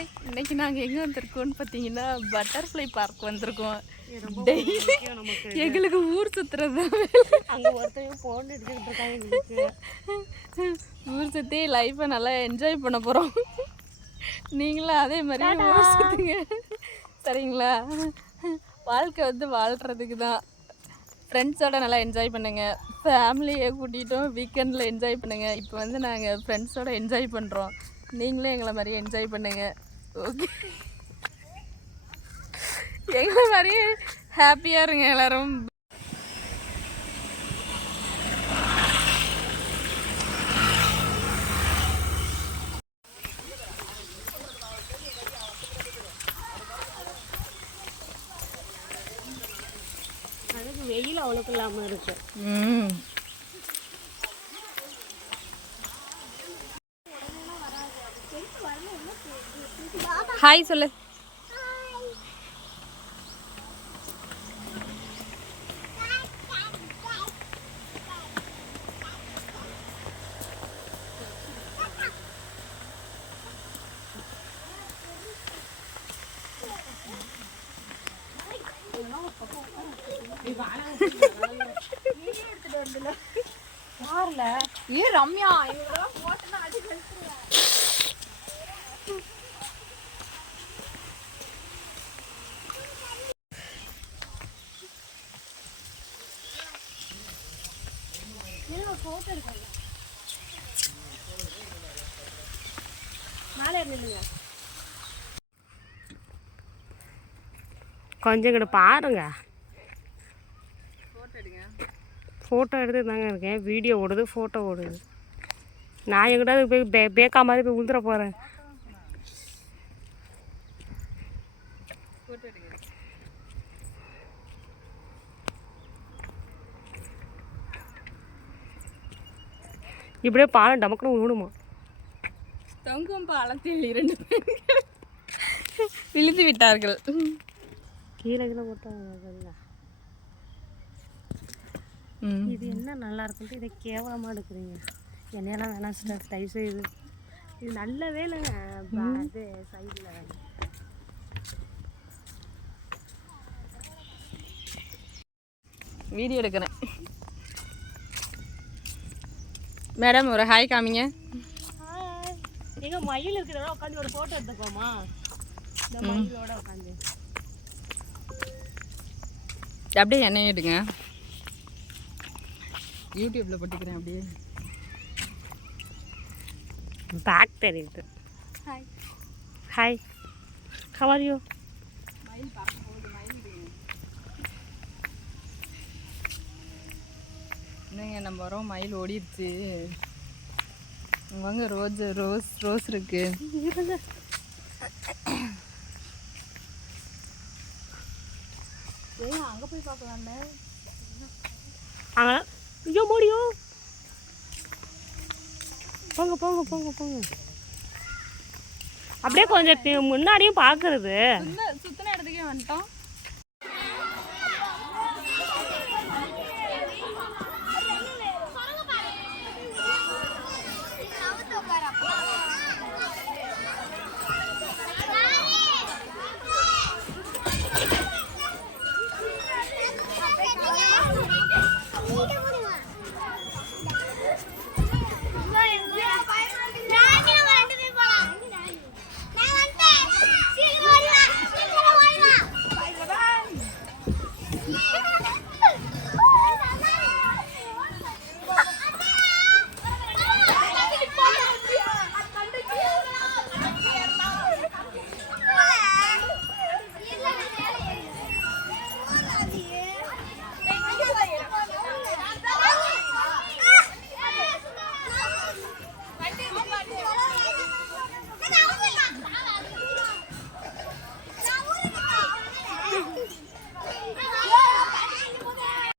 Hi, இன்னைக்கு நாங்கள் எங்கே வந்திருக்கோம்னு பார்த்தீங்கன்னா பட்டர்ஃப்ளை பார்க் வந்திருக்கோம். எங்களுக்கு ஊர் சுற்றுறது அங்கே ஒருத்தையும் ஃபோன் எடுத்துக்கிட்டு இருக்காங்க. எங்களுக்கு ஊர் சுற்றி லைஃப்பை நல்லா என்ஜாய் பண்ண போகிறோம். நீங்களும் அதே மாதிரி ஊர் சுற்றுங்க சரிங்களா? வாழ்க்கை வந்து வாழ்கிறதுக்கு தான். ஃப்ரெண்ட்ஸோடு நல்லா என்ஜாய் பண்ணுங்கள். ஃபேமிலியை கூட்டிகிட்டும் வீக்கெண்டில் என்ஜாய் பண்ணுங்கள். இப்போ வந்து நாங்கள் ஃப்ரெண்ட்ஸோடு என்ஜாய் பண்ணுறோம். நீங்களும் எங்களை மாதிரியே என்ஜாய் பண்ணுங்கள். ஓகே, எங்களை மாதிரியே ஹாப்பியாக இருங்க எல்லோரும். அதுக்கு வெயில் அவ்வளோக்கு இல்லாமல் இருக்கு. ஹாய் சொல்லு. ஏ ரம்யா, இவரெல்லாம் போட்டுனா அடி கழிச்சுருவேன். கொஞ்சம் கிட்ட பாருங்க. ஃபோட்டோ எடுத்து தாங்க இருக்கேன். வீடியோ ஓடுது, ஃபோட்டோ ஓடுது. நான் எங்கிட்ட போய் பேக்கா மாதிரி போய் உழுந்துட போகிறேன். இப்படியே பாலம் டமக்குன்னு விழுணுமா? தொங்கும் பாலத்தில் 2 பேர் விழுந்து விட்டார்கள். கீழே கீழே போட்டாங்க. இது என்ன நல்லா இருக்குன்ட்டு இதை கேவலமாக எடுக்கிறீங்க. என்னையெல்லாம் வேணாம் சிஸ்டர், தயவு செய்து. இது நல்ல வேலைங்க. அது சைடில் வீடியோ எடுக்கிறேன். மேடம் ஒரு ஹாய் காமிங்க. எங்கள் மயில் இருக்கிறதோட உட்காந்து ஒரு ஃபோட்டோ எடுத்துக்கோமா? இந்த மயிலோட உட்காந்து அப்படியே என்னையும் எடுங்க. யூடியூப்ல போட்டுக்கிறேன். அப்படியே பேக் தெரியுது. Hi hi, how are you? மயில் பார்க்க போகுது. மயில் என்னங்க நம்ம வரோம், மயில் ஓடிடுச்சு. வாங்க, ரோஸ் இருக்கு. ஏன் அங்கே போய் பார்க்கலாமே? அங்கே ஐயோ முடியும். போங்க போங்க போங்க போங்க. அப்படியே கொஞ்சம் முன்னாடியும் பார்க்கறது. சுத்தின இடத்துக்கே வந்துட்டோம்.